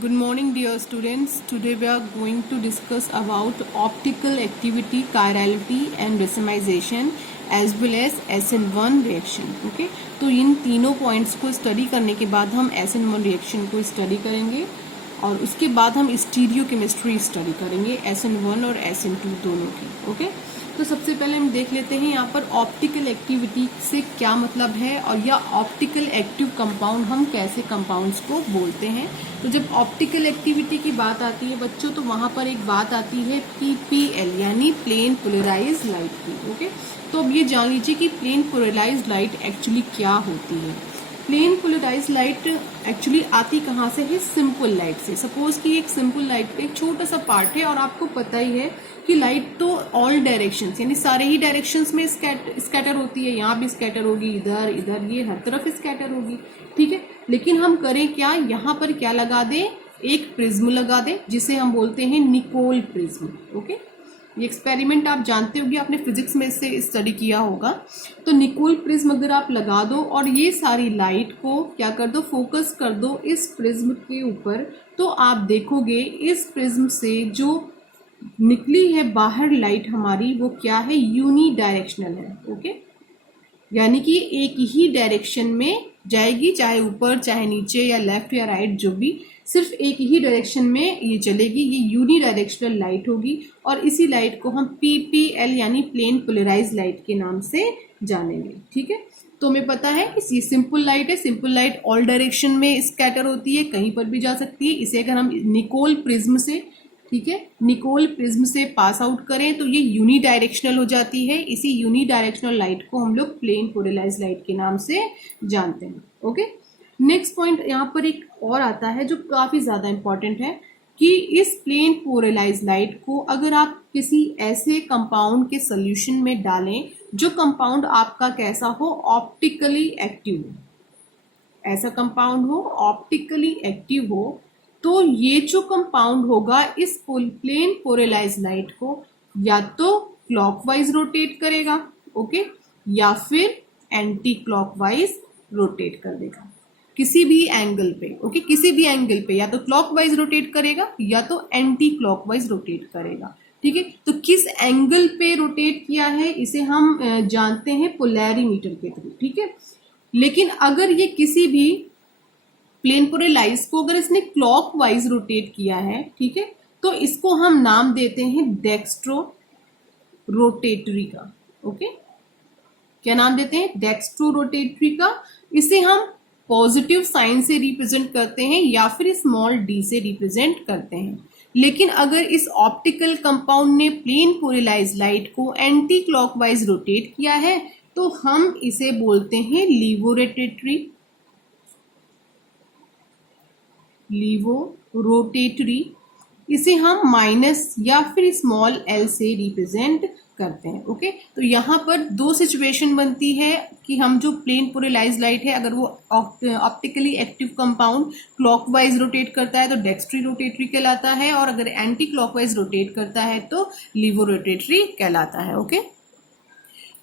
Good morning, dear students. Today we are going to discuss about optical activity, chirality and racemization as well as SN1 reaction. Okay, तो इन तीनों points को study करने के बाद हम SN1 reaction को study करेंगे और उसके बाद हम स्टीरियो केमिस्ट्री स्टडी करेंगे SN1 और SN2 दोनों की. ओके, तो सबसे पहले हम देख लेते हैं यहाँ पर ऑप्टिकल एक्टिविटी से क्या मतलब है और या ऑप्टिकल एक्टिव कंपाउंड हम कैसे कंपाउंड्स को बोलते हैं. तो जब ऑप्टिकल एक्टिविटी की बात आती है बच्चों, तो वहां पर एक बात आती है PPL यानी प्लेन पोलराइज्ड लाइट की. ओके, तो अब ये जान लीजिए कि प्लेन पोलराइज्ड लाइट एक्चुअली क्या होती है. प्लेन पोलराइज्ड लाइट एक्चुअली आती कहाँ से है? सिंपल लाइट से. सपोज कि एक सिंपल लाइट का एक छोटा सा पार्ट है और आपको पता ही है कि लाइट तो ऑल डायरेक्शंस यानी सारे ही डायरेक्शंस में स्कैटर होती है. यहाँ भी स्कैटर होगी, इधर इधर, ये हर तरफ स्कैटर होगी. ठीक है, लेकिन हम करें क्या, यहाँ पर क्या लगा दें? एक प्रिज्म लगा दें जिसे हम बोलते हैं निकोल प्रिज्म. ओके, ये एक्सपेरिमेंट आप जानते होंगे, आपने फिजिक्स में इससे स्टडी किया होगा. तो निकोल प्रिज्म अगर आप लगा दो और ये सारी लाइट को क्या कर दो, फोकस कर दो इस प्रिज्म के ऊपर, तो आप देखोगे इस प्रिज्म से जो निकली है बाहर लाइट हमारी, वो क्या है? यूनी डायरेक्शनल है. ओके, यानी कि एक ही डायरेक्शन में जाएगी, चाहे ऊपर चाहे नीचे या लेफ्ट या राइट, जो भी, सिर्फ एक ही डायरेक्शन में ये चलेगी. ये यूनी डायरेक्शनल लाइट होगी और इसी लाइट को हम PPL यानी प्लेन पोलराइज्ड लाइट के नाम से जानेंगे. ठीक है, तो हमें पता है कि ये सिंपल लाइट है. सिंपल लाइट ऑल डायरेक्शन में स्कैटर होती है, कहीं पर भी जा सकती है. इसे अगर हम निकोल प्रिज्म से, ठीक है, निकोल प्रिज्म से पास आउट करें तो ये यूनी डायरेक्शनल हो जाती है. इसी यूनी डायरेक्शनल लाइट को हम लोग प्लेन पोलराइज्ड लाइट के नाम से जानते हैं. ओके, नेक्स्ट पॉइंट यहाँ पर एक और आता है जो काफी ज्यादा इंपॉर्टेंट है कि इस प्लेन पोलराइज्ड लाइट को अगर आप किसी ऐसे कंपाउंड के सोल्यूशन में डालें जो कंपाउंड आपका कैसा हो, ऑप्टिकली एक्टिव हो, ऐसा कंपाउंड हो ऑप्टिकली एक्टिव हो, तो ये जो कंपाउंड होगा इस प्लेन पोलराइज्ड लाइट को या तो क्लॉकवाइज रोटेट करेगा, ओके, या फिर एंटी क्लॉकवाइज रोटेट कर देगा किसी भी एंगल पे. ओके, किसी भी एंगल पे या तो क्लॉकवाइज रोटेट करेगा या तो एंटी क्लॉकवाइज रोटेट करेगा. ठीक है, तो किस एंगल पे रोटेट किया है इसे हम जानते हैं पोलैरीमीटर के थ्रू. ठीक है, लेकिन अगर ये किसी भी प्लेन पोलराइज को अगर इसने क्लॉकवाइज रोटेट किया है, ठीक है, तो इसको हम नाम देते हैं डेक्स्ट्रो रोटेटरी का. ओके, क्या नाम देते हैं? डेक्स्ट्रो रोटेटरी का. इसे हम पॉजिटिव साइन से रिप्रेजेंट करते हैं या फिर स्मॉल d से रिप्रेजेंट करते हैं. लेकिन अगर इस ऑप्टिकल कंपाउंड ने प्लेन पोलराइज्ड लाइट को एंटी क्लॉकवाइज रोटेट किया है तो हम इसे बोलते हैं लीवोरोटेटरी. लीवोरोटेटरी. इसे हम माइनस या फिर स्मॉल l से रिप्रेजेंट करते हैं. ओके, तो यहाँ पर दो सिचुएशन बनती है कि हम जो प्लेन पोलराइज्ड लाइट है अगर वो optically active compound clockwise rotate करता है तो डेक्स्ट्री रोटेटरी कहलाता है, और अगर एंटी क्लॉकवाइज रोटेट करता है तो लीवोरोटेटरी कहलाता है. ओके,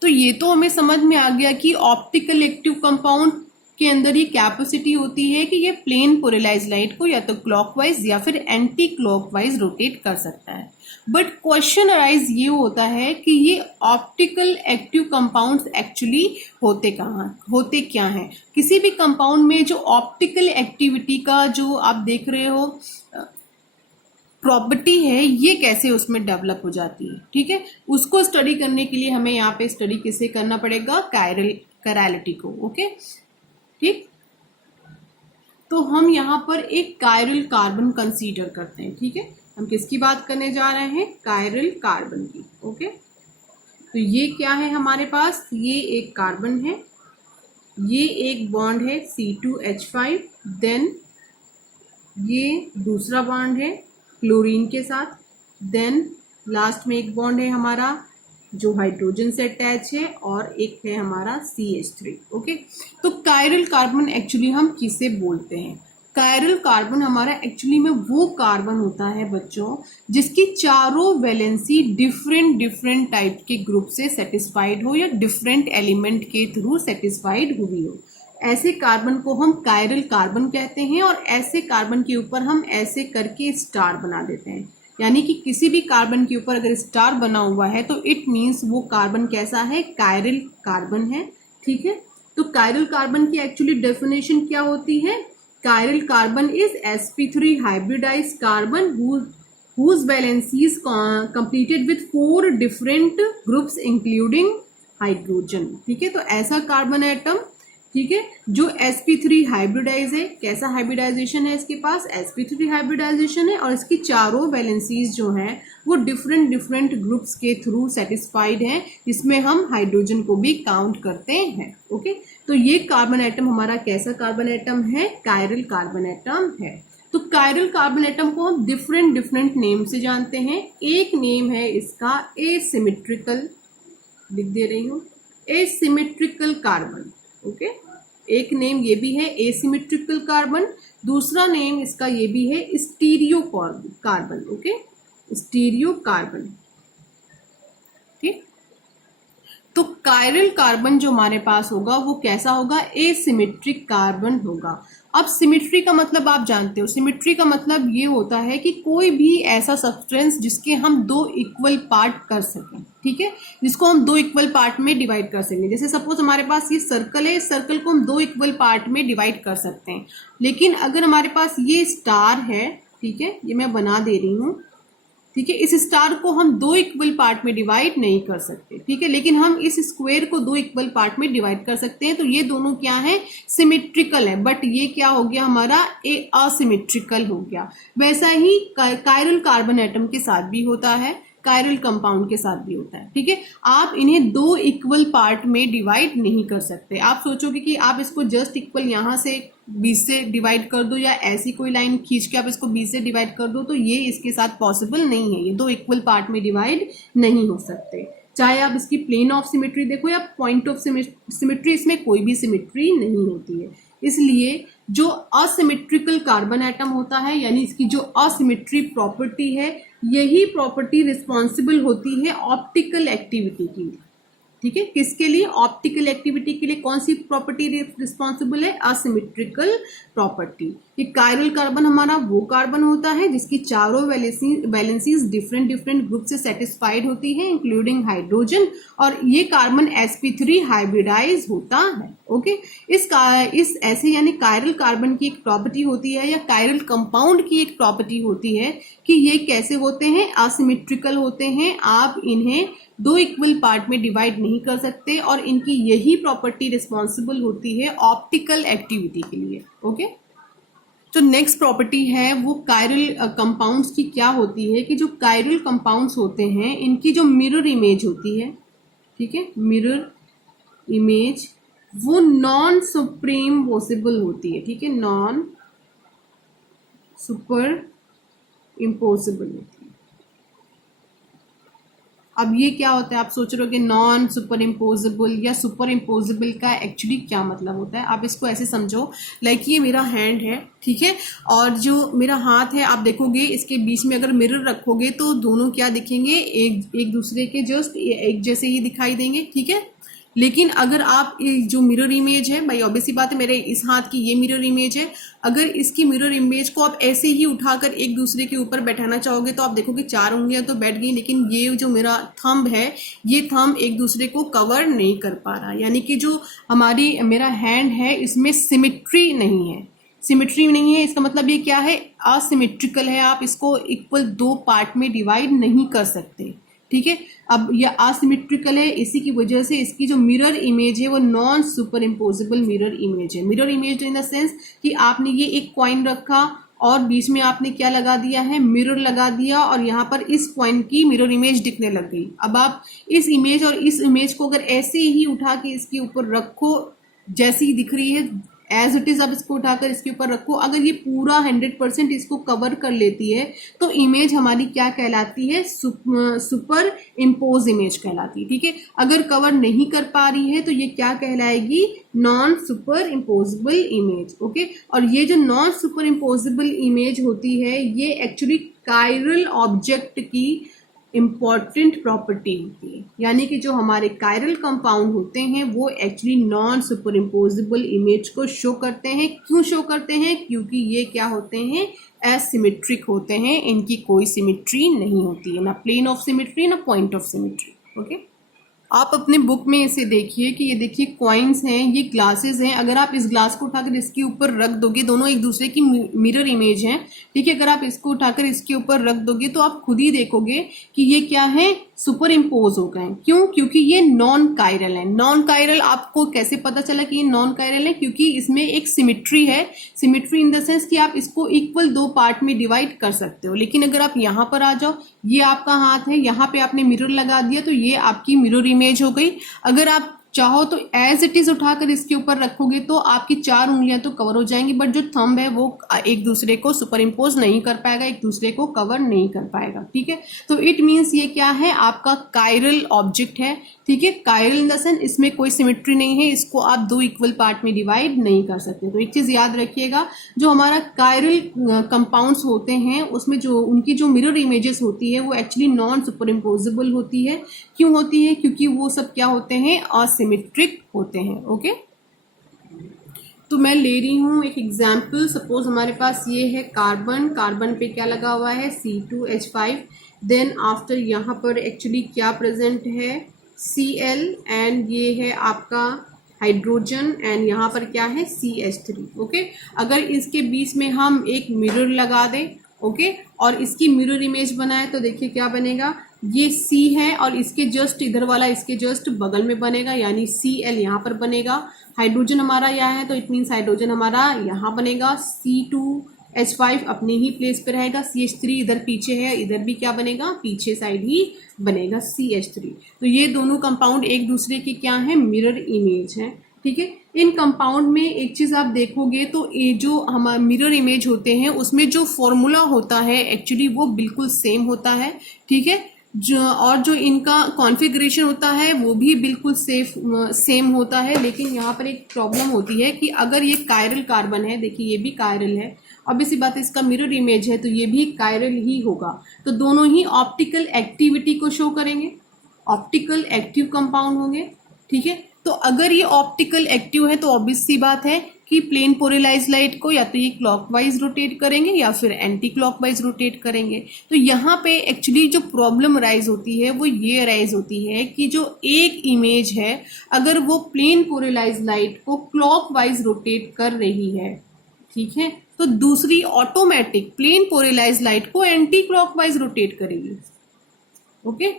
तो ये तो हमें समझ में आ गया कि ऑप्टिकल एक्टिव कंपाउंड के अंदर ये कैपेसिटी होती है कि ये प्लेन पोलराइज्ड लाइट को या तो क्लॉकवाइज या फिर एंटी क्लॉकवाइज रोटेट कर सकता है. बट क्वेश्चन अराइज ये होता है कि ये ऑप्टिकल एक्टिव कंपाउंड्स एक्चुअली होते कहाँ, होते क्या हैं? किसी भी कंपाउंड में जो ऑप्टिकल एक्टिविटी का जो आप देख रहे हो प्रॉपर्टी है, ये कैसे उसमें डेवलप हो जाती है. ठीक है, उसको स्टडी करने के लिए हमें यहाँ पे स्टडी किसे करना पड़ेगा? कायरलिटी को. ओके, ठीक, तो हम यहाँ पर एक कायरल कार्बन कंसीडर करते हैं. ठीक है, हम किसकी बात करने जा रहे हैं? कायरल कार्बन की. ओके, तो ये क्या है हमारे पास? ये एक कार्बन है, ये एक बॉन्ड है C2H5, देन ये दूसरा बॉन्ड है क्लोरीन के साथ, देन लास्ट में एक बॉन्ड है हमारा जो हाइड्रोजन से अटैच है और एक है हमारा CH3. ओके, तो कायरल कार्बन एक्चुअली हम किसे बोलते हैं? कायरल कार्बन हमारा एक्चुअली में वो कार्बन होता है बच्चों जिसकी चारों वैलेंसी डिफरेंट टाइप के ग्रुप से सेटिस्फाइड हो या डिफरेंट एलिमेंट के थ्रू सेटिस्फाइड हुई हो. ऐसे कार्बन को हम कायरल कार्बन कहते हैं और ऐसे कार्बन के ऊपर हम ऐसे करके स्टार बना देते हैं। यानी कि किसी भी कार्बन के ऊपर अगर स्टार बना हुआ है तो इट मीन्स वो कार्बन कैसा है, कायरल कार्बन है। ठीक है, तो कायरल कार्बन की एक्चुअली डेफिनेशन क्या होती है? Chiral carbon is sp3 hybridised carbon whose valency is completed with 4 different groups including hydrogen. ठीक है, तो ऐसा कार्बन एटम, ठीक है, जो sp3 हाइब्रिडाइज है। कैसा हाइब्रिडाइजेशन है इसके पास? sp3 हाइब्रिडाइजेशन है और इसकी चारों वैलेंसीज जो हैं वो डिफरेंट डिफरेंट ग्रुप्स के थ्रू सेटिस्फाइड हैं, इसमें हम हाइड्रोजन को भी काउंट करते हैं। ओके, तो ये कार्बन एटम हमारा कैसा कार्बन एटम है? कायरल कार्बन एटम है। तो कायरल कार्बन एटम को हम डिफरेंट डिफरेंट नेम से जानते हैं। एक नेम है इसका एसिमेट्रिकल, लिख दे रही हूँ, एसिमेट्रिकल कार्बन। ओके, एक नेम ये भी है एसिमेट्रिकल कार्बन, दूसरा नेम इसका ये भी है stereo carbon. Okay, stereo carbon. ठीक, तो कायरल कार्बन जो हमारे पास होगा वो कैसा होगा? एसिमेट्रिक कार्बन होगा। अब सिमेट्री का मतलब आप जानते हो, सिमेट्री का मतलब ये होता है कि कोई भी ऐसा सब्सटेंस जिसके हम 2 इक्वल पार्ट कर सकें। ठीक है, जिसको हम 2 इक्वल पार्ट में डिवाइड कर सकें। जैसे सपोज हमारे पास ये सर्कल है, इस सर्कल को हम 2 इक्वल पार्ट में डिवाइड कर सकते हैं। लेकिन अगर हमारे पास ये स्टार है, ठीक है, ये मैं बना दे रही हूँ, ठीक है, इस स्टार को हम 2 इक्वल पार्ट में डिवाइड नहीं कर सकते। ठीक है, लेकिन हम इस स्क्वायर को 2 इक्वल पार्ट में डिवाइड कर सकते हैं। तो ये दोनों क्या है? सिमेट्रिकल है। बट ये क्या हो गया हमारा? असिमेट्रिकल हो गया। वैसा ही कायरल कार्बन एटम के साथ भी होता है, कायरल कंपाउंड के साथ भी होता है। ठीक है, आप इन्हें 2 इक्वल पार्ट में डिवाइड नहीं कर सकते। आप सोचोगे कि आप इसको जस्ट इक्वल यहां से 20 से डिवाइड कर दो या ऐसी कोई लाइन खींच के आप इसको 20 से डिवाइड कर दो, तो ये इसके साथ पॉसिबल नहीं है। ये 2 इक्वल पार्ट में डिवाइड नहीं हो सकते। चाहे आप इसकी प्लेन ऑफ सिमेट्री देखो या पॉइंट ऑफ सिमेट्री, इसमें कोई भी सिमेट्री नहीं होती है। इसलिए जो असिमेट्रिकल कार्बन एटम होता है, यानी इसकी जो असिमेट्री प्रॉपर्टी है, यही प्रॉपर्टी रिस्पॉन्सिबल होती है ऑप्टिकल एक्टिविटी की। ठीक है, किसके लिए? ऑप्टिकल एक्टिविटी के लिए। कौन सी प्रॉपर्टी रिस्पॉन्सिबल है? Asymmetrical property. ये कायरल कार्बन हमारा वो कार्बन होता है जिसकी चारों वैलेंसीज डिफरेंट डिफरेंट ग्रुप से सेटिस्फाइड होती है इंक्लूडिंग हाइड्रोजन, और ये कार्बन sp3 हाइब्रिडाइज होता है। ओके, इस ऐसे यानी कायरल कार्बन की एक प्रॉपर्टी होती है या कायरल कंपाउंड की एक प्रॉपर्टी होती है कि ये कैसे होते हैं? असिमेट्रिकल होते हैं। आप इन्हें 2 इक्वल पार्ट में डिवाइड नहीं कर सकते और इनकी यही प्रॉपर्टी रिस्पॉन्सिबल होती है ऑप्टिकल एक्टिविटी के लिए। ओके, तो नेक्स्ट प्रॉपर्टी है वो कायरल कंपाउंड्स की क्या होती है कि जो कायरल कंपाउंड्स होते हैं इनकी जो मिरर इमेज होती है, ठीक है, मिरर इमेज वो नॉन सुप्रीम पॉसिबल होती है। ठीक है, नॉन सुपर इम्पोसिबल होती है। अब ये क्या होता है? आप सोच रहे हो कि नॉन सुपर इम्पोजिबल या सुपर इम्पोजिबल का एक्चुअली क्या मतलब होता है? आप इसको ऐसे समझो, लाइक ये मेरा हैंड है, ठीक है, और जो मेरा हाथ है आप देखोगे इसके बीच में अगर मिरर रखोगे तो दोनों क्या दिखेंगे? एक दूसरे के जस्ट एक जैसे ही दिखाई देंगे। ठीक है, लेकिन अगर आप जो मिरर इमेज है, भाई ऑब्वियसली बात है, मेरे इस हाथ की ये मिरर इमेज है, अगर इसकी मिरर इमेज को आप ऐसे ही उठाकर एक दूसरे के ऊपर बैठाना चाहोगे तो आप देखोगे 4 उंगलियां तो बैठ गई, लेकिन ये जो मेरा थंब है, ये थंब एक दूसरे को कवर नहीं कर पा रहा। यानी कि जो मेरा हैंड है इसमें सिमेट्री नहीं है। सिमेट्री नहीं है इसका मतलब ये क्या है? असिमेट्रिकल है। आप इसको इक्वल 2 पार्ट में डिवाइड नहीं कर सकते। ठीक है, अब यह असिमेट्रिकल है, इसी की वजह से इसकी जो मिरर इमेज है वो non super impossible mirror image है। Mirror image in the sense कि आपने ये एक कॉइन रखा और बीच में आपने क्या लगा दिया है? मिरर लगा दिया, और यहाँ पर इस कॉइन की मिरर इमेज दिखने लग गई। अब आप इस इमेज और इस इमेज को अगर ऐसे ही उठा के इसके ऊपर रखो, जैसी दिख रही है एज इट इज, अब इसको उठाकर इसके ऊपर रखो, अगर ये पूरा 100% इसको कवर कर लेती है तो इमेज हमारी क्या कहलाती है? सुपर इम्पोज इमेज कहलाती है। ठीक है, अगर कवर नहीं कर पा रही है तो ये क्या कहलाएगी? Non super impossible image. Okay, और ये जो नॉन सुपर इम्पोजिबल इमेज होती है ये एक्चुअली कायरल ऑब्जेक्ट की इम्पॉर्टेंट प्रॉपर्टी होती है, यानी कि जो हमारे कायरल कंपाउंड होते हैं वो actually non super impossible image को शो करते हैं। क्यों शो करते हैं? क्योंकि ये क्या होते हैं, एसिमेट्रिक होते हैं, इनकी कोई सिमेट्री नहीं होती है, ना प्लेन ऑफ सिमेट्री ना पॉइंट ऑफ सिमेट्री। ओके, आप अपने बुक में इसे देखिए कि ये देखिए कॉइन्स हैं, ये ग्लासेस हैं। अगर आप इस ग्लास को उठाकर इसके ऊपर रख दोगे, दोनों एक दूसरे की मिरर इमेज हैं, ठीक है। अगर आप इसको उठाकर इसके ऊपर रख दोगे तो आप खुद ही देखोगे कि ये क्या है, सुपर इम्पोज हो गए। क्यों? क्योंकि ये नॉन कायरल है। नॉन कायरल आपको कैसे पता चला कि ये नॉन कायरल है? क्योंकि इसमें एक सिमेट्री है। सिमेट्री इन द सेंस कि आप इसको इक्वल दो पार्ट में डिवाइड कर सकते हो। लेकिन अगर आप यहाँ पर आ जाओ, ये आपका हाथ है, यहाँ पे आपने मिरर लगा दिया तो ये आपकी मिरर इमेज हो गई। अगर आप चाहो तो एज इट इज उठाकर इसके ऊपर रखोगे तो आपकी 4 उंगलियां तो कवर हो जाएंगी, बट जो थंब है वो एक दूसरे को सुपर इम्पोज नहीं कर पाएगा, एक दूसरे को कवर नहीं कर पाएगा। ठीक है, तो इट मीन्स ये क्या है, आपका कायरल ऑब्जेक्ट है। ठीक है, कायरल इन द सेंस इसमें कोई सिमेट्री नहीं है, इसको आप 2 इक्वल पार्ट में डिवाइड नहीं कर सकते। तो एक चीज याद रखिएगा, जो हमारा कायरल कंपाउंड्स होते हैं उसमें जो उनकी जो मिरर इमेजेस होती है वो एक्चुअली नॉन सुपर इम्पोजेबल होती है। क्यों होती है? क्योंकि वो सब क्या होते हैं, असिमेट्रिक होते हैं। ओके, तो मैं ले रही हूं एक एग्जाम्पल। सपोज हमारे पास ये है कार्बन, कार्बन पे क्या लगा हुआ है, C2H5। देन आफ्टर यहाँ पर एक्चुअली क्या प्रेजेंट है, Cl, एंड ये है आपका हाइड्रोजन, एंड यहाँ पर क्या है, CH3। ओके, अगर इसके बीच में हम एक मिरर लगा दें, ओके, और इसकी मिरर इमेज बनाए तो देखिए क्या बनेगा, ये C है और इसके जस्ट इधर वाला इसके जस्ट बगल में बनेगा, यानी Cl यहाँ पर बनेगा। हाइड्रोजन हमारा यहाँ है तो इट मीन्स हाइड्रोजन हमारा यहाँ बनेगा। C2H5 अपने ही प्लेस पे रहेगा। CH3 इधर पीछे है, इधर भी क्या बनेगा, पीछे साइड ही बनेगा CH3। तो ये दोनों कंपाउंड एक दूसरे की क्या है, मिरर इमेज है। ठीक है, इन कंपाउंड में एक चीज आप देखोगे तो ये जो हमारे मिरर इमेज होते हैं उसमें जो फॉर्मूला होता है एक्चुअली वो बिल्कुल सेम होता है। ठीक है, जो इनका कॉन्फ़िगरेशन होता है वो भी बिल्कुल सेम होता है। लेकिन यहाँ पर एक प्रॉब्लम होती है कि अगर ये कायरल कार्बन है, देखिए ये भी कायरल है, अब इसी बात इसका मिरर इमेज है तो ये भी कायरल ही होगा। तो दोनों ही ऑप्टिकल एक्टिविटी को शो करेंगे, ऑप्टिकल एक्टिव कंपाउंड होंगे। ठीक है, तो अगर ये ऑप्टिकल एक्टिव है तो ऑब्वियस सी बात है कि प्लेन पोलराइज लाइट को या तो ये क्लॉकवाइज रोटेट करेंगे या फिर एंटी क्लॉकवाइज रोटेट करेंगे। तो यहाँ पे एक्चुअली जो प्रॉब्लम राइज होती है वो ये राइज होती है कि जो एक इमेज है अगर वो प्लेन पोलराइज लाइट को क्लॉकवाइज रोटेट कर रही है, ठीक है, तो दूसरी ऑटोमेटिक प्लेन पोलराइज लाइट को एंटी क्लॉकवाइज रोटेट करेगी। ओके,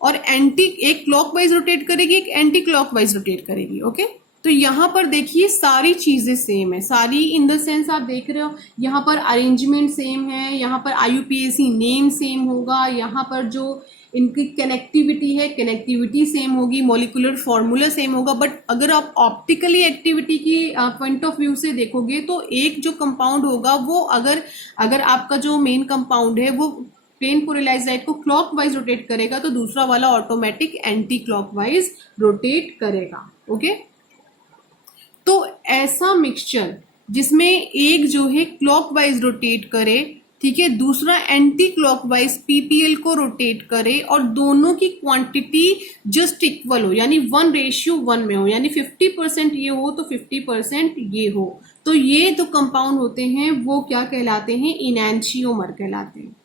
और एक क्लॉकवाइज रोटेट करेगी, एक एंटी क्लॉकवाइज रोटेट करेगी। ओके, तो यहाँ पर देखिए सारी चीजें सेम है, सारी इन द सेंस आप देख रहे हो यहाँ पर अरेंजमेंट सेम है, यहाँ पर IUPAC नेम सेम होगा, यहाँ पर जो इनकी कनेक्टिविटी है कनेक्टिविटी सेम होगी, मॉलिक्यूलर फॉर्मूला सेम होगा। बट अगर आप ऑप्टिकली एक्टिविटी की पॉइंट ऑफ व्यू से देखोगे तो एक जो कंपाउंड होगा वो अगर आपका जो मेन कंपाउंड है वो प्लेन पोलराइज लाइट को क्लॉकवाइज रोटेट करेगा तो दूसरा वाला ऑटोमेटिक एंटी क्लॉकवाइज रोटेट करेगा। ओके, तो ऐसा मिक्सचर जिसमें एक जो है क्लॉकवाइज रोटेट करे, ठीक है, दूसरा एंटी क्लॉकवाइज PPL को रोटेट करे और दोनों की क्वांटिटी जस्ट इक्वल हो, यानी 1:1 में हो, यानी 50% ये हो तो 50% ये हो, तो ये जो कंपाउंड होते हैं वो क्या कहलाते हैं, इनैंशियोमर कहलाते हैं।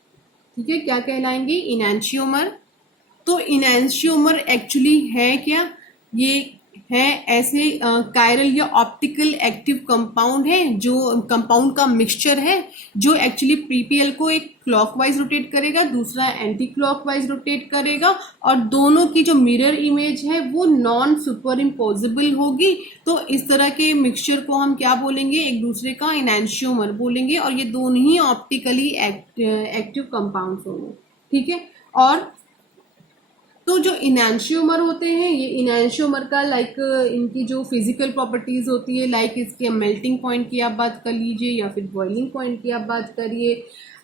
ठीक है, क्या कहलाएंगे, इनैंशियोमर। तो इनैंशियोमर एक्चुअली है क्या, ये है ऐसे कायरल या ऑप्टिकल एक्टिव कंपाउंड है, जो कंपाउंड का मिक्सचर है जो एक्चुअली PPL को एक क्लॉकवाइज रोटेट करेगा, दूसरा एंटी क्लॉकवाइज रोटेट करेगा और दोनों की जो मिरर इमेज है वो नॉन सुपर इम्पोजिबल होगी। तो इस तरह के मिक्सचर को हम क्या बोलेंगे, एक दूसरे का इनैंशियोमर बोलेंगे, और ये दोनों ही ऑप्टिकली एक्टिव कंपाउंड्स होंगे। ठीक है, और तो जो इनैंशियोमर होते हैं, ये इनैंशियोमर का इनकी जो फिजिकल प्रॉपर्टीज होती है, इसके मेल्टिंग पॉइंट की आप बात कर लीजिए या फिर बॉइलिंग पॉइंट की आप बात करिए,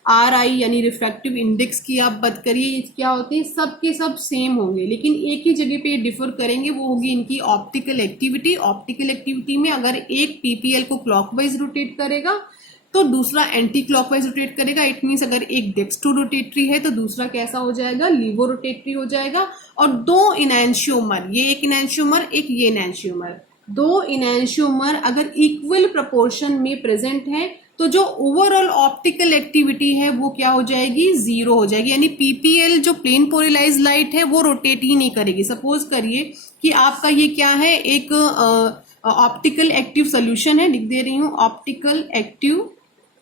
RI यानी रिफ्रैक्टिव इंडेक्स की आप बात करिए, क्या होते हैं, सब के सब सेम होंगे, लेकिन एक ही जगह पे डिफर करेंगे, वो होगी इनकी ऑप्टिकल एक्टिविटी। ऑप्टिकल एक्टिविटी में अगर एक PPL को क्लॉकवाइज रोटेट करेगा तो दूसरा एंटी क्लॉकवाइज रोटेट करेगा। इट मीन्स अगर एक डेक्स्ट्रो रोटेटरी है तो दूसरा कैसा हो जाएगा, लीवो रोटेटरी हो जाएगा। और दो इनैंशियोमर, ये एक इनैंशियोमर, एक ये इनैंशियोमर, दो इनैंशियोमर अगर इक्वल प्रोपोर्शन में प्रेजेंट है तो जो ओवरऑल ऑप्टिकल एक्टिविटी है वो क्या हो जाएगी, जीरो हो जाएगी। यानी पीपीएल जो प्लेन पोलराइज लाइट है वो रोटेट ही नहीं करेगी। सपोज करिए कि आपका ये क्या है, एक ऑप्टिकल एक्टिव सोल्यूशन है, लिख दे रही हूं, ऑप्टिकल एक्टिव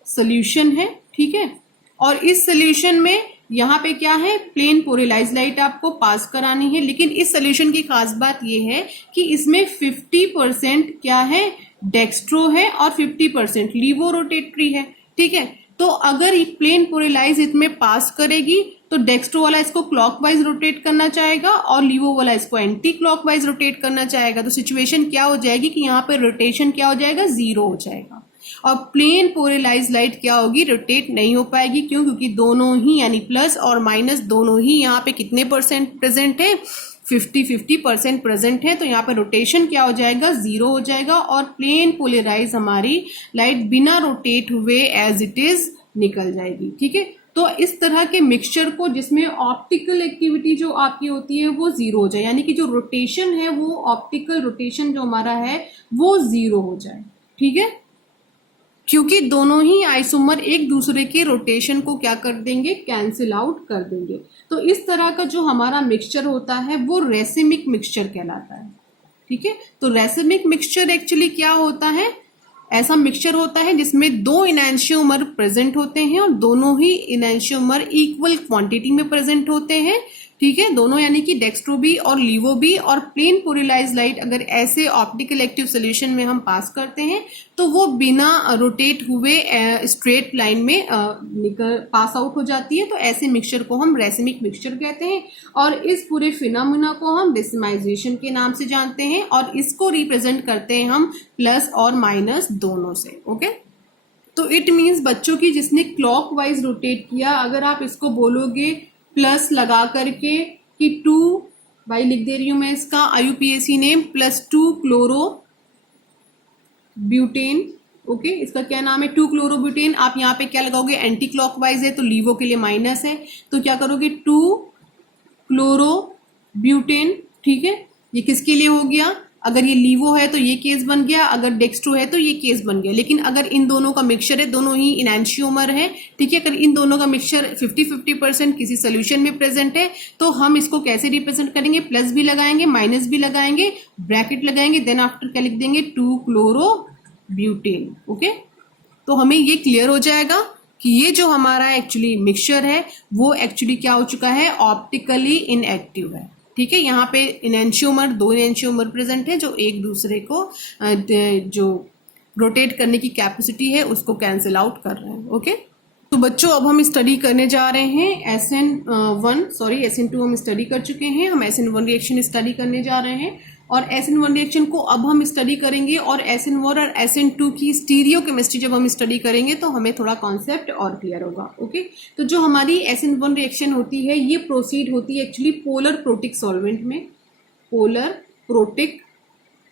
सोल्यूशन है, ठीक है। और इस सोल्यूशन में यहाँ पे क्या है, प्लेन पोलराइज लाइट आपको पास करानी है। लेकिन इस सोल्यूशन की खास बात ये है कि इसमें 50% क्या है, डेक्स्ट्रो है और 50% लीवो रोटेटरी है, ठीक है। तो अगर प्लेन पोलराइज इसमें पास करेगी तो डेक्स्ट्रो वाला इसको क्लॉकवाइज रोटेट करना चाहेगा और लीवो वाला इसको एंटी क्लॉकवाइज रोटेट करना चाहेगा। तो सिचुएशन क्या हो जाएगी कि यहाँ पे रोटेशन क्या हो जाएगा, जीरो हो जाएगा। और प्लेन पोलराइज लाइट क्या होगी, रोटेट नहीं हो पाएगी। क्यों? क्योंकि दोनों ही यानी प्लस और माइनस दोनों ही यहाँ पे कितने परसेंट प्रेजेंट है, 50-50% प्रेजेंट है। तो यहाँ पे रोटेशन क्या हो जाएगा, जीरो हो जाएगा और प्लेन पोलराइज हमारी लाइट बिना रोटेट हुए एज इट इज निकल जाएगी, ठीक है। तो इस तरह के मिक्सचर को जिसमें ऑप्टिकल एक्टिविटी जो आपकी होती है वो जीरो हो जाए, यानी कि जो रोटेशन है वो ऑप्टिकल रोटेशन जो हमारा है वो जीरो हो जाए, ठीक है। क्योंकि दोनों ही आइसोमर एक दूसरे के रोटेशन को क्या कर देंगे, कैंसिल आउट कर देंगे। तो इस तरह का जो हमारा मिक्सचर होता है वो रेसिमिक मिक्सचर कहलाता है, ठीक है। तो रेसिमिक मिक्सचर एक्चुअली क्या होता है, ऐसा मिक्सचर होता है जिसमें दो इनैंशियोमर प्रेजेंट होते हैं और दोनों ही इनैंशियोमर इक्वल क्वांटिटी में प्रेजेंट होते हैं, ठीक है। दोनों यानी कि डेक्स्ट्रो भी और लीवो भी। और प्लेन पोलराइज लाइट अगर ऐसे ऑप्टिकल एक्टिव सोल्यूशन में हम पास करते हैं तो वो बिना रोटेट हुए स्ट्रेट लाइन में पास आउट हो जाती है। तो ऐसे मिक्सचर को हम रेसिमिक मिक्सचर कहते हैं और इस पूरे फिनोमेना को हम रेसिमाइजेशन के नाम से जानते हैं और इसको रिप्रेजेंट करते हैं हम प्लस और माइनस दोनों से, ओके। तो इट मीन्स बच्चों की जिसने क्लॉकवाइज रोटेट किया, अगर आप इसको बोलोगे प्लस लगा करके कि 2 भाई लिख दे रही हूं मैं इसका IUPAC name +2 chloro butane, okay. इसका क्या नाम है, 2 क्लोरो ब्यूटेन। आप यहाँ पे क्या लगाओगे, एंटी क्लॉकवाइज है तो लीवो के लिए माइनस है, तो क्या करोगे 2 क्लोरो ब्यूटेन, ठीक है। ये किसके लिए हो गया, अगर ये लीवो है तो ये केस बन गया, अगर डेक्स्ट्रो है तो ये केस बन गया। लेकिन अगर इन दोनों का मिक्सचर है, दोनों ही इनैंशियोमर है, ठीक है, अगर इन दोनों का मिक्सचर 50-50% किसी सोल्यूशन में प्रेजेंट है तो हम इसको कैसे रिप्रेजेंट करेंगे, प्लस भी लगाएंगे, माइनस भी लगाएंगे, ब्रैकेट लगाएंगे, देन आफ्टर क्या लिख देंगे, 2 क्लोरो ब्यूटेन, ओके। तो हमें ये क्लियर हो जाएगा कि ये जो हमारा एक्चुअली मिक्सचर है वो एक्चुअली क्या हो चुका है, ऑप्टिकली इनएक्टिव है, ठीक है। यहाँ पे इनैंशियोमर, दो इनैंशियोमर प्रेजेंट है जो एक दूसरे को जो रोटेट करने की कैपेसिटी है उसको कैंसिल आउट कर रहे हैं, ओके। तो बच्चों अब हम स्टडी करने जा रहे हैं SN2 हम स्टडी कर चुके हैं, हम SN1 रिएक्शन स्टडी करने जा रहे हैं और SN1 रिएक्शन को अब हम स्टडी करेंगे और SN1 और SN2 की स्टीरियो केमिस्ट्री जब हम स्टडी करेंगे तो हमें थोड़ा कॉन्सेप्ट और क्लियर होगा, ओके। तो जो हमारी SN1 रिएक्शन होती है ये प्रोसीड होती है एक्चुअली पोलर प्रोटिक सॉल्वेंट में, पोलर प्रोटिक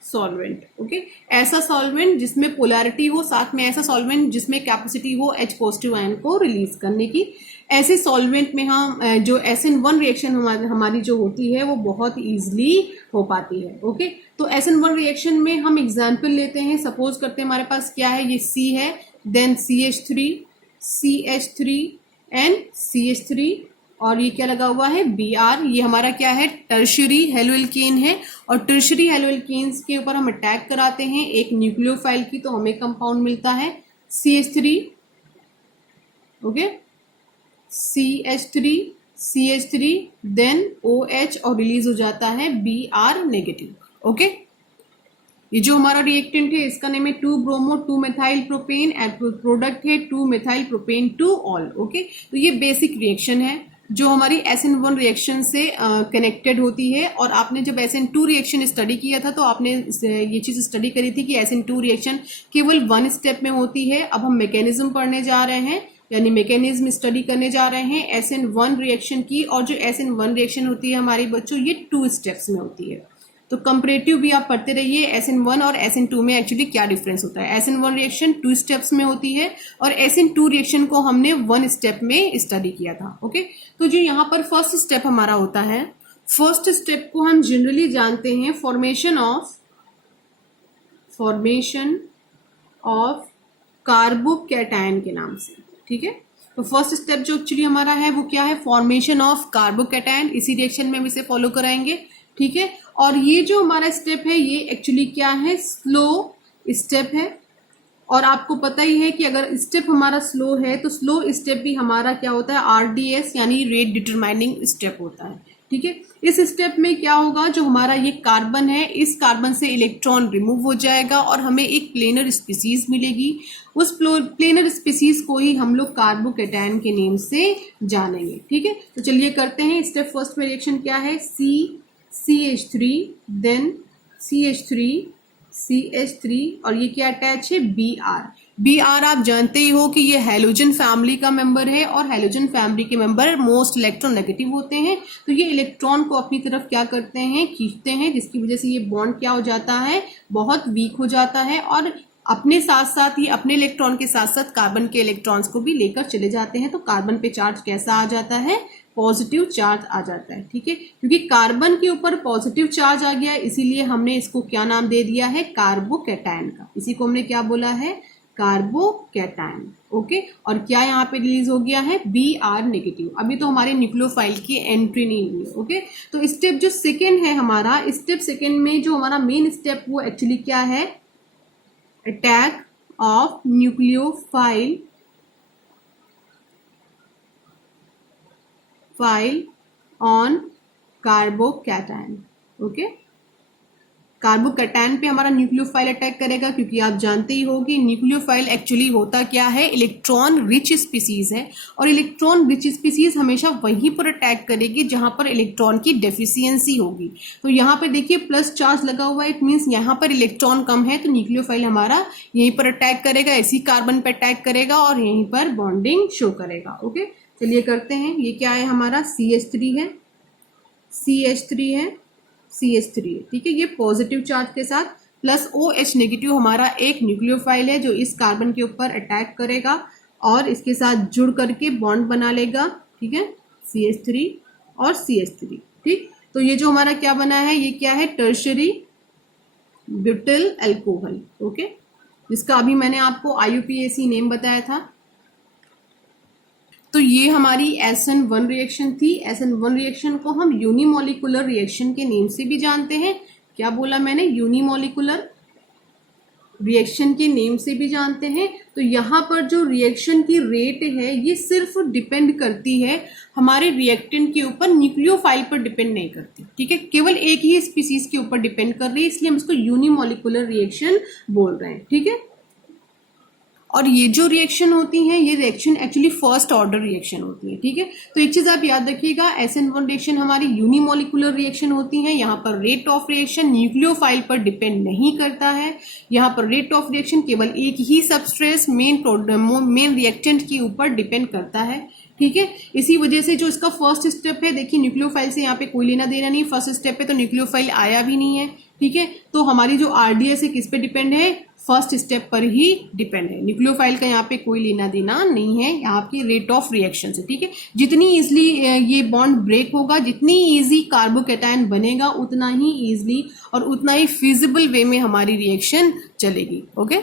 सॉल्वेंट, ओके। ऐसा सॉल्वेंट जिसमें पोलैरिटी हो, साथ में ऐसा सॉल्वेंट जिसमें कैपेसिटी हो H पॉजिटिव आयन को रिलीज करने की। ऐसे सॉल्वेंट में हम जो SN1 रिएक्शन हमारी जो होती है वो बहुत इजीली हो पाती है, ओके। तो SN1 रिएक्शन में हम एग्जांपल लेते हैं, सपोज करते हैं हमारे पास क्या है, ये C है, देन CH3 एंड CH3 और ये क्या लगा हुआ है, Br। ये हमारा क्या है, टर्शियरी हेलोएल्केन है और टर्शियरी हेलोएल्केन्स के ऊपर हम अटैक कराते हैं एक न्यूक्लियोफाइल की तो हमें कंपाउंड मिलता है CH3, okay, CH3 then OH और रिलीज हो जाता है Br नेगेटिव, ओके। ये जो हमारा रिएक्टेंट है इसका नेम है 2-ब्रोमो 2-मेथाइल प्रोपेन एंड प्रोडक्ट है 2-मेथाइल प्रोपेन 2-ऑल, ओके। तो ये बेसिक रिएक्शन है जो हमारी SN1 रिएक्शन से कनेक्टेड होती है। और आपने जब SN2 रिएक्शन स्टडी किया था तो आपने ये चीज स्टडी करी थी कि SN2 रिएक्शन केवल 1 स्टेप में होती है। अब हम मैकेनिज्म पढ़ने जा रहे हैं, यानी मैकेनिज्म स्टडी करने जा रहे हैं SN1 रिएक्शन की। और जो SN1 रिएक्शन होती है हमारी बच्चों ये 2 स्टेप्स में होती है। तो कंपैरेटिव भी आप पढ़ते रहिए SN1 और SN2 में एक्चुअली क्या डिफरेंस होता है। SN1 रिएक्शन 2 स्टेप्स में होती है और SN2 रिएक्शन को हमने 1 स्टेप में स्टडी किया था। ओके, तो जो यहाँ पर फर्स्ट स्टेप हमारा होता है, फर्स्ट स्टेप को हम जनरली जानते हैं फॉर्मेशन ऑफ कार्बोकैटायन के नाम से। ठीक है, तो फर्स्ट स्टेप जो एक्चुअली हमारा है वो क्या है, फॉर्मेशन ऑफ कार्बोकैटायन। इसी रिएक्शन में हम इसे फॉलो कराएंगे। ठीक है, और ये जो हमारा स्टेप है ये एक्चुअली क्या है, स्लो स्टेप है। और आपको पता ही है कि अगर स्टेप हमारा स्लो है तो स्लो स्टेप भी हमारा क्या होता है, RDS यानी रेट डिटरमाइनिंग स्टेप होता है। ठीक है, इस स्टेप में क्या होगा, जो हमारा ये कार्बन है, इस कार्बन से इलेक्ट्रॉन रिमूव हो जाएगा और हमें एक प्लेनर स्पीसीज मिलेगी। उस प्लेनर स्पीसीज को ही हम लोग कार्बोकैटायन के नेम से जानेंगे। ठीक है, तो चलिए करते हैं। स्टेप फर्स्ट में रिएक्शन क्या है, CH3 देन CH3 और ये क्या अटैच है, Br आप जानते ही हो कि ये हैलोजन फैमिली का मेंबर है और हैलोजन फैमिली के मेंबर मोस्ट इलेक्ट्रोनेगेटिव होते हैं। तो ये इलेक्ट्रॉन को अपनी तरफ क्या करते हैं, खींचते हैं, जिसकी वजह से ये बॉन्ड क्या हो जाता है, बहुत वीक हो जाता है और अपने साथ साथ ये अपने इलेक्ट्रॉन के साथ साथ कार्बन के इलेक्ट्रॉन्स को भी लेकर चले जाते हैं। तो कार्बन पे चार्ज कैसा आ जाता है, पॉजिटिव चार्ज आ जाता है। ठीक है, क्योंकि कार्बन के ऊपर पॉजिटिव चार्ज आ गया इसीलिए हमने इसको क्या नाम दे दिया है, कार्बोकैटायन का। इसी को हमने क्या बोला है, कार्बोकैटायन। ओके, और क्या यहाँ पे रिलीज हो गया है, Br नेगेटिव। अभी तो हमारे न्यूक्लियोफाइल की एंट्री नहीं हुई। ओके, तो स्टेप जो सेकेंड है हमारा, स्टेप सेकेंड में जो हमारा मेन स्टेप वो एक्चुअली क्या है, attack of nucleophile on carbocation. Okay, carbocation पे हमारा न्यूक्लियोफाइल अटैक करेगा, क्योंकि आप जानते ही हो कि न्यूक्लियोफाइल एक्चुअली होता क्या है, इलेक्ट्रॉन रिच स्पीसीज है। और इलेक्ट्रॉन रिच स्पीसीज हमेशा वहीं पर अटैक करेगी जहां पर इलेक्ट्रॉन की डेफिशिएंसी होगी। तो यहाँ पर देखिए प्लस चार्ज लगा हुआ है, इट मीन्स यहाँ पर इलेक्ट्रॉन कम है, तो न्यूक्लियोफाइल हमारा यहीं पर अटैक करेगा, इसी कार्बन पर अटैक करेगा और यहीं पर बॉन्डिंग शो करेगा। ओके, चलिए करते हैं। ये क्या है हमारा, CH3 है, ठीक है, ये पॉजिटिव चार्ज के साथ प्लस OH नेगेटिव हमारा एक न्यूक्लियोफाइल है जो इस कार्बन के ऊपर अटैक करेगा और इसके साथ जुड़ करके बॉन्ड बना लेगा। ठीक है, CH3 और CH3। ठीक, तो ये जो हमारा क्या बना है, ये क्या है, टर्शरी ब्यूटिल अल्कोहल। ओके, जिसका अभी मैंने आपको IUPAC नेम बताया था। तो ये हमारी SN1 रिएक्शन थी। SN1 रिएक्शन को हम यूनिमोलिकुलर रिएक्शन के नेम से भी जानते हैं। क्या बोला मैंने, यूनिमोलिकुलर रिएक्शन के नेम से भी जानते हैं। तो यहाँ पर जो रिएक्शन की रेट है ये सिर्फ डिपेंड करती है हमारे रिएक्टेंट के ऊपर, न्यूक्लियोफाइल पर डिपेंड नहीं करती। ठीक है, केवल एक ही स्पीसीज के ऊपर डिपेंड कर रही है, इसलिए हम इसको यूनिमोलिकुलर रिएक्शन बोल रहे हैं। ठीक है, और ये जो रिएक्शन होती हैं ये reaction actually first order reaction होती है। ठीक है, तो एक चीज आप याद रखिएगा, SN1 रिएक्शन हमारी यूनिमोलिकुलर रिएक्शन होती है। यहाँ पर रेट ऑफ रिएक्शन न्यूक्लियोफाइल पर डिपेंड नहीं करता है। यहाँ पर रेट ऑफ रिएक्शन केवल एक ही सबस्ट्रेस मेन रिएक्टेंट के ऊपर डिपेंड करता है। ठीक है, इसी वजह से जो इसका फर्स्ट स्टेप है, देखिए न्यूक्लियोफाइल से यहाँ पे कोई लेना देना नहीं, फर्स्ट स्टेप पे तो न्यूक्लियोफाइल आया भी नहीं है। ठीक है, तो हमारी जो RDS है किस पे डिपेंड है, फर्स्ट स्टेप पर ही डिपेंड है। न्यूक्लियोफाइल का यहाँ पे कोई लेना देना नहीं है यहाँ की रेट ऑफ रिएक्शन से। ठीक है, जितनी इजिली ये बॉन्ड ब्रेक होगा, जितनी इजी कार्बोकैटायन बनेगा, उतना ही इजिली और उतना ही फिजिबल वे में हमारी रिएक्शन चलेगी। ओके,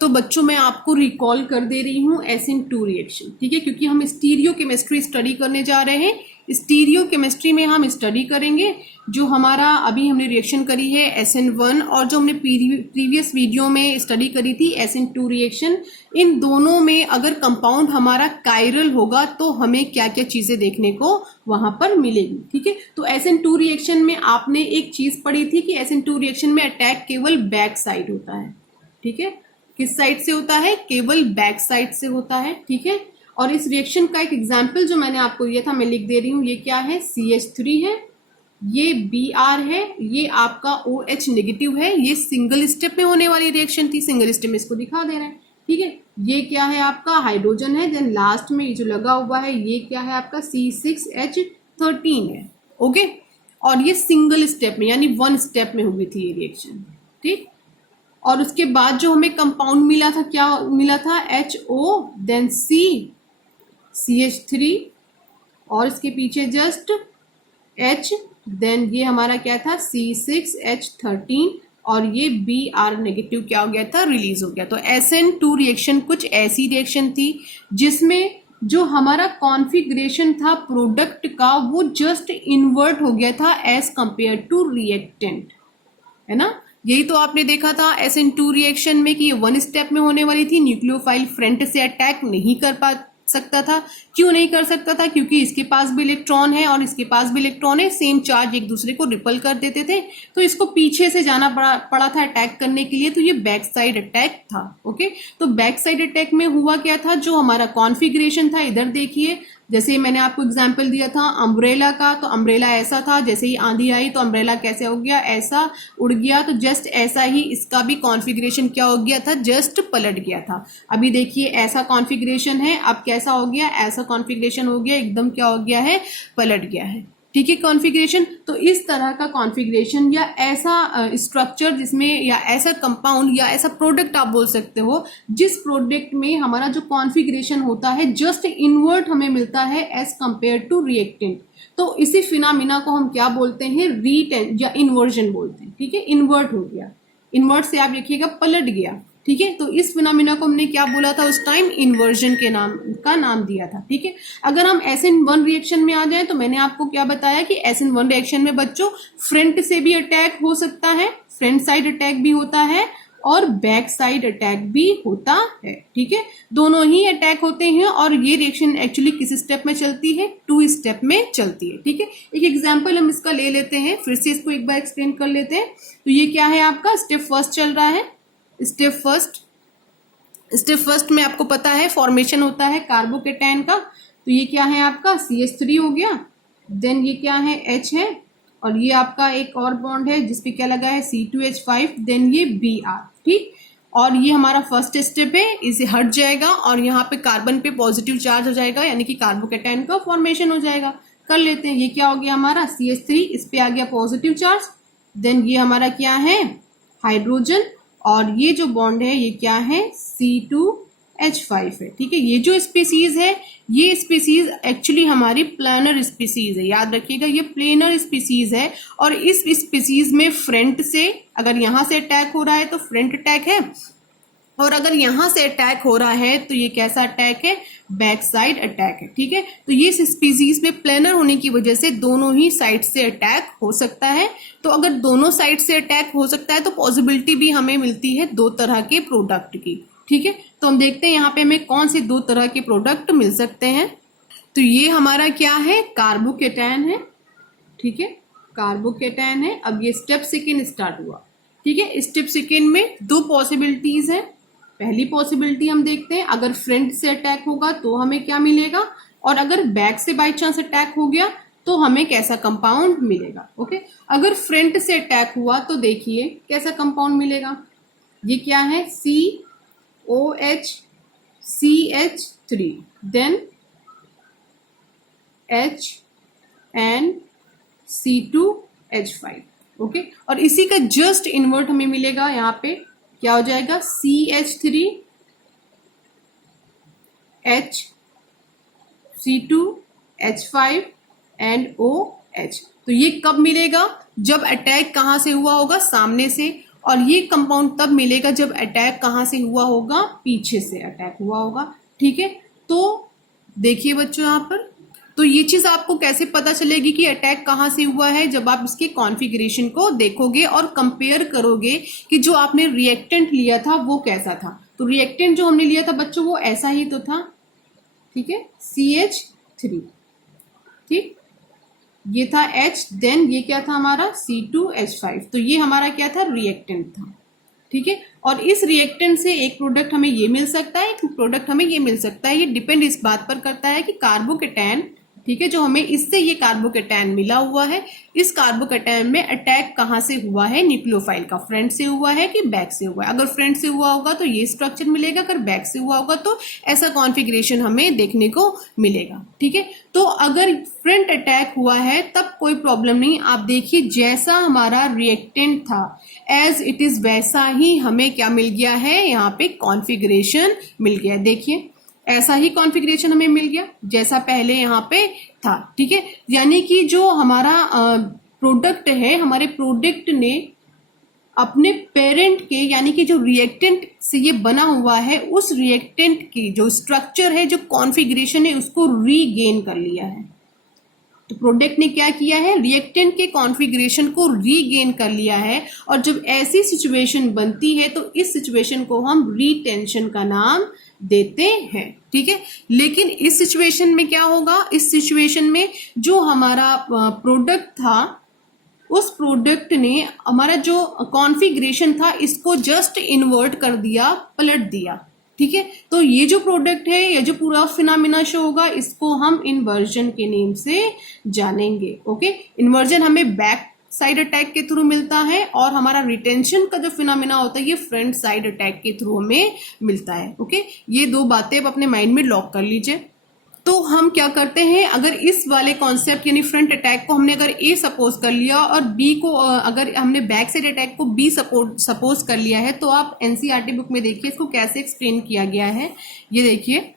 तो बच्चों मैं आपको रिकॉल कर दे रही हूँ SN2 रिएक्शन। ठीक है, क्योंकि हम स्टीरियो केमिस्ट्री स्टडी करने जा रहे हैं। स्टीरियो केमिस्ट्री में हम स्टडी करेंगे जो हमारा अभी हमने रिएक्शन करी है SN1 और जो हमने प्रीवियस वीडियो में स्टडी करी थी SN2 रिएक्शन। इन दोनों में अगर कंपाउंड हमारा कायरल होगा तो हमें क्या क्या चीजें देखने को वहां पर मिलेगी। ठीक है, तो SN2 रिएक्शन में आपने एक चीज पढ़ी थी कि SN2 रिएक्शन में अटैक केवल बैक साइड होता है। ठीक है, किस साइड से होता है, केवल बैक साइड से होता है। ठीक है, और इस रिएक्शन का एक एग्जाम्पल जो मैंने आपको दिया था मैं लिख दे रही हूँ। ये क्या है, CH3 है, ये Br है, ये आपका OH नेगेटिव है। ये सिंगल स्टेप में होने वाली रिएक्शन थी, सिंगल स्टेप में इसको दिखा दे रहे हैं। ठीक है, ये क्या है आपका हाइड्रोजन है, देन लास्ट में ये जो लगा हुआ है ये क्या है आपका C6H13 है। ओके, और ये सिंगल स्टेप में यानी वन स्टेप में हुई थी ये रिएक्शन, ठीक। और उसके बाद जो हमें कंपाउंड मिला था, क्या मिला था, HO देन CH3 और इसके पीछे जस्ट H देन ये हमारा क्या था C6H13 और ये Br नेगेटिव क्या हो गया था, रिलीज हो गया। तो SN2 रिएक्शन कुछ ऐसी रिएक्शन थी जिसमें जो हमारा कॉन्फ़िगरेशन था प्रोडक्ट का वो जस्ट इन्वर्ट हो गया था एज कंपेयर टू रिएक्टेंट, है ना। यही तो आपने देखा था SN2 रिएक्शन में कि ये वन स्टेप में होने वाली थी। न्यूक्लियोफाइल फ्रंट से अटैक नहीं कर पा सकता था। क्यों नहीं कर सकता था? क्योंकि इसके पास भी इलेक्ट्रॉन है और इसके पास भी इलेक्ट्रॉन है, सेम चार्ज एक दूसरे को रिपल कर देते थे, तो इसको पीछे से जाना पड़ा था अटैक करने के लिए। तो ये बैक साइड अटैक था। ओके, तो बैक साइड अटैक में हुआ क्या था, जो हमारा कॉन्फ़िगरेशन था, इधर देखिए, जैसे मैंने आपको एग्जाम्पल दिया था अम्ब्रेला का, तो अम्ब्रेला ऐसा था, जैसे ही आंधी आई तो अम्ब्रेला कैसे हो गया, ऐसा उड़ गया। तो जस्ट ऐसा ही इसका भी कॉन्फ़िगरेशन क्या हो गया था, जस्ट पलट गया था। अभी देखिए ऐसा कॉन्फ़िगरेशन है, अब कैसा हो गया, ऐसा कॉन्फ़िगरेशन हो गया, एकदम क्या हो गया है, पलट गया है। ठीक है, कॉन्फ़िगरेशन। तो इस तरह का कॉन्फ़िगरेशन या ऐसा स्ट्रक्चर जिसमें, या ऐसा कंपाउंड या ऐसा प्रोडक्ट आप बोल सकते हो, जिस प्रोडक्ट में हमारा जो कॉन्फ़िगरेशन होता है जस्ट इनवर्ट हमें मिलता है एज कंपेयर टू रिएक्टेंट। तो इसी फिनोमिना को हम क्या बोलते हैं, रीटेन या इन्वर्जन बोलते हैं। ठीक है, इन्वर्ट हो गया, इन्वर्ट से आप देखिएगा पलट गया। ठीक है, तो इस फिनोमिना को हमने क्या बोला था उस टाइम, इन्वर्जन के नाम दिया था। ठीक है, अगर हम SN1 रिएक्शन में आ जाएं तो मैंने आपको क्या बताया कि SN1 रिएक्शन में बच्चों फ्रंट से भी अटैक हो सकता है, फ्रंट साइड अटैक भी होता है और बैक साइड अटैक भी होता है। ठीक है, दोनों ही अटैक होते हैं और ये रिएक्शन एक्चुअली किस स्टेप में चलती है, 2 स्टेप में चलती है। ठीक है, एक एग्जांपल हम इसका ले लेते हैं, फिर से इसको एक बार एक्सप्लेन कर लेते हैं। तो ये क्या है आपका, स्टेप फर्स्ट चल रहा है। स्टेप फर्स्ट में आपको पता है फॉर्मेशन होता है कार्बोकेटायन का। तो ये क्या है आपका CH3 हो गया, देन ये क्या है H है, और ये आपका एक और बॉन्ड है जिसपे क्या लगा है C2H5, देन ये Br। ठीक, और ये हमारा फर्स्ट स्टेप है, इसे हट जाएगा और यहाँ पे कार्बन पे पॉजिटिव चार्ज हो जाएगा, यानी कि कार्बोकेटायन का फॉर्मेशन हो जाएगा। कर लेते हैं, ये क्या हो गया हमारा CH3, इस पे आ गया पॉजिटिव चार्ज, देन ये हमारा क्या है हाइड्रोजन, और ये जो बॉन्ड है ये क्या है C2H5 है। ठीक है, ये जो स्पीसीज है ये स्पीसीज एक्चुअली हमारी प्लेनर स्पीसीज है, याद रखिएगा ये प्लेनर स्पीसीज है। और इस स्पीसीज में फ्रंट से अगर यहाँ से अटैक हो रहा है तो फ्रंट अटैक है, और अगर यहाँ से अटैक हो रहा है तो ये कैसा अटैक है, बैक साइड अटैक है। ठीक है, तो ये स्पीसीज में प्लेनर होने की वजह से दोनों ही साइड से अटैक हो सकता है। तो अगर दोनों साइड से अटैक हो सकता है तो पॉसिबिलिटी भी हमें मिलती है 2 तरह के प्रोडक्ट की। ठीक है, तो हम देखते हैं यहाँ पे हमें कौन से 2 तरह के प्रोडक्ट मिल सकते हैं। तो ये हमारा क्या है, कार्बोकेटायन है। ठीक है, कार्बोकेटायन है। अब ये स्टेप सेकेंड स्टार्ट हुआ। ठीक है, स्टेप सेकेंड में 2 पॉसिबिलिटीज है। पहली पॉसिबिलिटी हम देखते हैं, अगर फ्रंट से अटैक होगा तो हमें क्या मिलेगा, और अगर बैक से बाई चांस अटैक हो गया तो हमें कैसा कंपाउंड मिलेगा। ओके, अगर फ्रंट से अटैक हुआ तो देखिए कैसा कंपाउंड मिलेगा, ये क्या है COH CH3 then H and C2H5। Okay, और इसी का जस्ट इन्वर्ट हमें मिलेगा, यहाँ पे क्या हो जाएगा CH3 H C2H5 and OH। तो ये कब मिलेगा, जब अटैक कहाँ से हुआ होगा, सामने से, और ये कंपाउंड तब मिलेगा जब अटैक कहाँ से हुआ होगा, पीछे से अटैक हुआ होगा। ठीक है, तो देखिए बच्चों यहाँ पर, तो ये चीज आपको कैसे पता चलेगी कि अटैक कहाँ से हुआ है, जब आप इसके कॉन्फ़िगरेशन को देखोगे और कंपेयर करोगे कि जो आपने रिएक्टेंट लिया था वो कैसा था। तो रिएक्टेंट जो हमने लिया था बच्चों वो ऐसा ही तो था। ठीक है, CH3, ठीक, ये था H, देन ये क्या था हमारा C2H5। तो ये हमारा क्या था, रिएक्टेंट था। ठीक है, और इस रिएक्टेंट से एक प्रोडक्ट हमें ये मिल सकता है, एक प्रोडक्ट हमें ये मिल सकता है। ये डिपेंड इस बात पर करता है कि कार्बोकेटायन ठीक है, जो हमें इससे ये कार्बोकैटायन मिला हुआ है। इस कार्बोकैटायन में अटैक कहाँ से हुआ है, न्यूक्लियोफाइल का, फ्रंट से हुआ है कि बैक से हुआ है। अगर फ्रंट से हुआ होगा तो ये स्ट्रक्चर मिलेगा, अगर बैक से हुआ होगा तो ऐसा कॉन्फ़िगरेशन हमें देखने को मिलेगा। ठीक है, तो अगर फ्रंट अटैक हुआ है तब कोई प्रॉब्लम नहीं। आप देखिए जैसा हमारा रिएक्टेंट था एज इट इज वैसा ही हमें क्या मिल गया है, यहाँ पे कॉन्फ़िगरेशन मिल गया। देखिए ऐसा ही कॉन्फ़िगरेशन हमें मिल गया जैसा पहले यहाँ पे था। ठीक है, यानी कि जो हमारा प्रोडक्ट है, हमारे प्रोडक्ट ने अपने पेरेंट के यानी कि जो रिएक्टेंट से ये बना हुआ है उस रिएक्टेंट की जो स्ट्रक्चर है, जो कॉन्फ़िगरेशन है, उसको रीगेन कर लिया है। तो प्रोडक्ट ने क्या किया है, रिएक्टेंट के कॉन्फ़िगरेशन को रीगेन कर लिया है। और जब ऐसी सिचुएशन बनती है तो इस सिचुएशन को हम रीटेंशन का नाम देते हैं। ठीक है, लेकिन इस सिचुएशन में क्या होगा, इस सिचुएशन में जो हमारा प्रोडक्ट था उस प्रोडक्ट ने हमारा जो कॉन्फ़िगरेशन था इसको जस्ट इन्वर्ट कर दिया, पलट दिया। ठीक है, तो ये जो प्रोडक्ट है, ये जो पूरा फिनोमेना शो होगा, इसको हम इन्वर्जन के नेम से जानेंगे। ओके, इन्वर्जन हमें बैक साइड अटैक के थ्रू मिलता है और हमारा रिटेंशन का जो फिनोमेना होता है ये फ्रंट साइड अटैक के थ्रू हमें मिलता है। ओके, ये दो बातें आप अपने माइंड में लॉक कर लीजिए। तो हम क्या करते हैं, अगर इस वाले कॉन्सेप्ट यानी फ्रंट अटैक को हमने अगर ए सपोज कर लिया और बी को अगर हमने बैक साइड अटैक को बी सपोज कर लिया है, तो आप एनसीईआरटी बुक में देखिए इसको कैसे एक्सप्लेन किया गया है। ये देखिए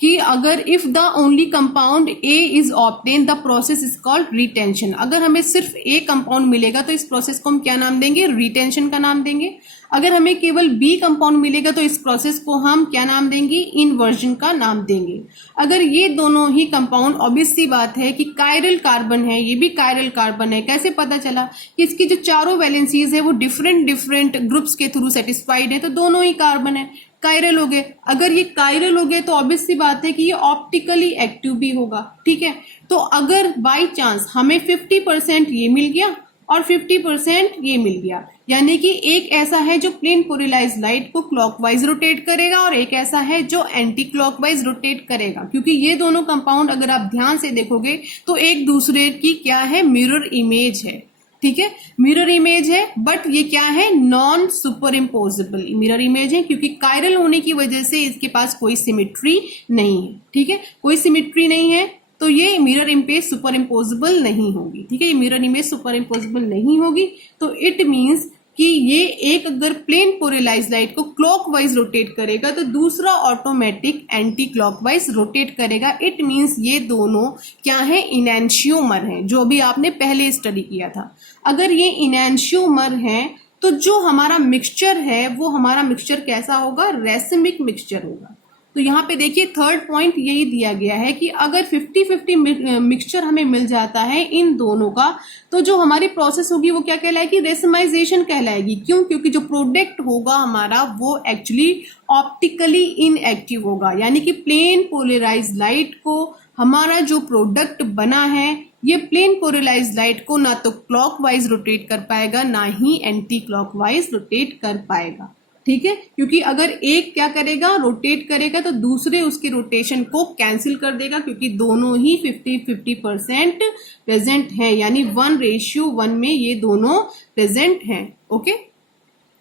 कि अगर if the only compound A is obtain the process is called retention. अगर हमें सिर्फ ए कंपाउंड मिलेगा तो इस प्रोसेस को हम क्या नाम देंगे, रिटेंशन का नाम देंगे। अगर हमें केवल बी कंपाउंड मिलेगा तो इस प्रोसेस को हम क्या नाम देंगे, इन्वर्जन का नाम देंगे। अगर ये दोनों ही कंपाउंड, ऑब्वियस सी बात है कि कायरल कार्बन है, ये भी कायरल कार्बन है। कैसे पता चला कि इसकी जो चारों वैलेंसीज है वो डिफरेंट ग्रुप्स के थ्रू सेटिस्फाइड है, तो दोनों ही कार्बन है, कायरल हो गए। अगर ये कायरल हो गए तो ऑब्वियस सी बात है कि ये ऑप्टिकली एक्टिव भी होगा। ठीक है, तो अगर बाय चांस हमें 50% ये मिल गया और 50% ये मिल गया, यानी कि एक ऐसा है जो प्लेन पोलराइज लाइट को क्लॉकवाइज रोटेट करेगा और एक ऐसा है जो एंटी क्लॉकवाइज रोटेट करेगा, क्योंकि ये दोनों कंपाउंड अगर आप ध्यान से देखोगे तो एक दूसरे की क्या है, मिरर इमेज है। ठीक है, मिरर इमेज है, बट ये क्या है, non super imposable mirror image है, क्योंकि कायरल होने की वजह से इसके पास कोई सिमेट्री नहीं है। ठीक है, कोई सिमेट्री नहीं है तो ये मिरर इमेज सुपर इम्पोजेबल नहीं होगी। ठीक है, ये मिरर इमेज सुपर इम्पोजेबल नहीं होगी, तो इट मीन्स कि ये एक अगर प्लेन पोलराइज लाइट को क्लॉकवाइज रोटेट करेगा तो दूसरा ऑटोमेटिक एंटी क्लॉकवाइज रोटेट करेगा। इट मीन्स ये दोनों क्या है, इनैंशियोमर हैं, जो भी आपने पहले स्टडी किया था। अगर ये इनैंशियोमर हैं तो जो हमारा मिक्सचर है वो हमारा मिक्सचर कैसा होगा, रेसिमिक मिक्सचर होगा। तो यहाँ पे देखिए थर्ड पॉइंट यही दिया गया है कि अगर 50-50 मिक्सचर हमें मिल जाता है इन दोनों का, तो जो हमारी प्रोसेस होगी वो क्या कहलाएगी, रेसिमाइजेशन कहलाएगी। क्यों, क्योंकि जो प्रोडक्ट होगा हमारा वो एक्चुअली ऑप्टिकली इनएक्टिव होगा, यानी कि प्लेन पोलराइज लाइट को हमारा जो प्रोडक्ट बना है ये प्लेन पोलराइज लाइट को ना तो क्लॉकवाइज रोटेट कर पाएगा ना ही एंटी क्लॉकवाइज रोटेट कर पाएगा। ठीक है, क्योंकि अगर एक क्या करेगा, रोटेट करेगा, तो दूसरे उसके रोटेशन को कैंसिल कर देगा, क्योंकि दोनों ही 50-50% प्रेजेंट है, यानी 1:1 में ये दोनों प्रेजेंट हैं। ओके,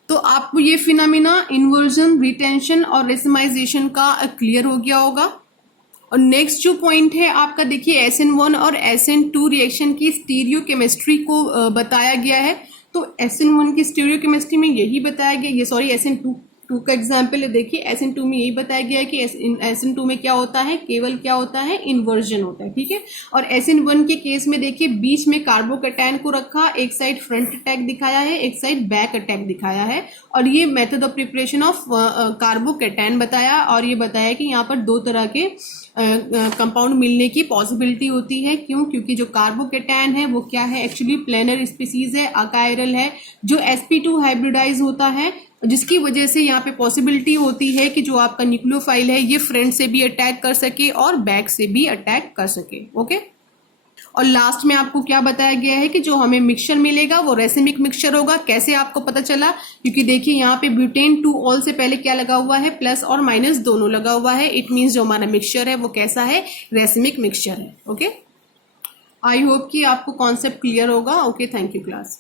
तो आपको ये फिनोमेना इन्वर्जन, रिटेंशन और रेसिमाइजेशन का क्लियर हो गया होगा। और नेक्स्ट जो पॉइंट है आपका, देखिए SN1 और SN2 रिएक्शन की स्टीरियोकेमिस्ट्री को बताया गया है। तो SN1 की स्टीरियोकेमिस्ट्री में यही बताया गया, ये सॉरी SN2 का एग्जाम्पल है। देखिए SN2 में यही बताया गया है कि SN2 में क्या होता है, केवल क्या होता है, इन्वर्जन होता है। ठीक है, और SN1 के केस में देखिए बीच में कार्बोकैटायन को रखा, एक साइड फ्रंट अटैक दिखाया है, एक साइड बैक अटैक दिखाया है, और ये method of preparation of carbocation बताया, और ये बताया कि यहाँ पर दो तरह के कंपाउंड मिलने की पॉसिबिलिटी होती है। क्यों, क्योंकि जो कार्बोकैटायन है वो क्या है, एक्चुअली प्लेनर स्पीसीज है, अकायरल है, जो sp2 हाइब्रिडाइज होता है, जिसकी वजह से यहाँ पे पॉसिबिलिटी होती है कि जो आपका न्यूक्लियोफाइल है ये फ्रंट से भी अटैक कर सके और बैक से भी अटैक कर सके। ओके, और लास्ट में आपको क्या बताया गया है कि जो हमें मिक्सचर मिलेगा वो रेसिमिक मिक्सचर होगा। कैसे आपको पता चला? क्योंकि देखिए यहाँ पे ब्यूटेन टू ऑल से पहले क्या लगा हुआ है, प्लस और माइनस दोनों लगा हुआ है। इट मीन्स जो हमारा मिक्सचर है वो कैसा है, रेसिमिक मिक्सचर है। ओके, आई होप कि आपको कॉन्सेप्ट क्लियर होगा। Okay, thank you class.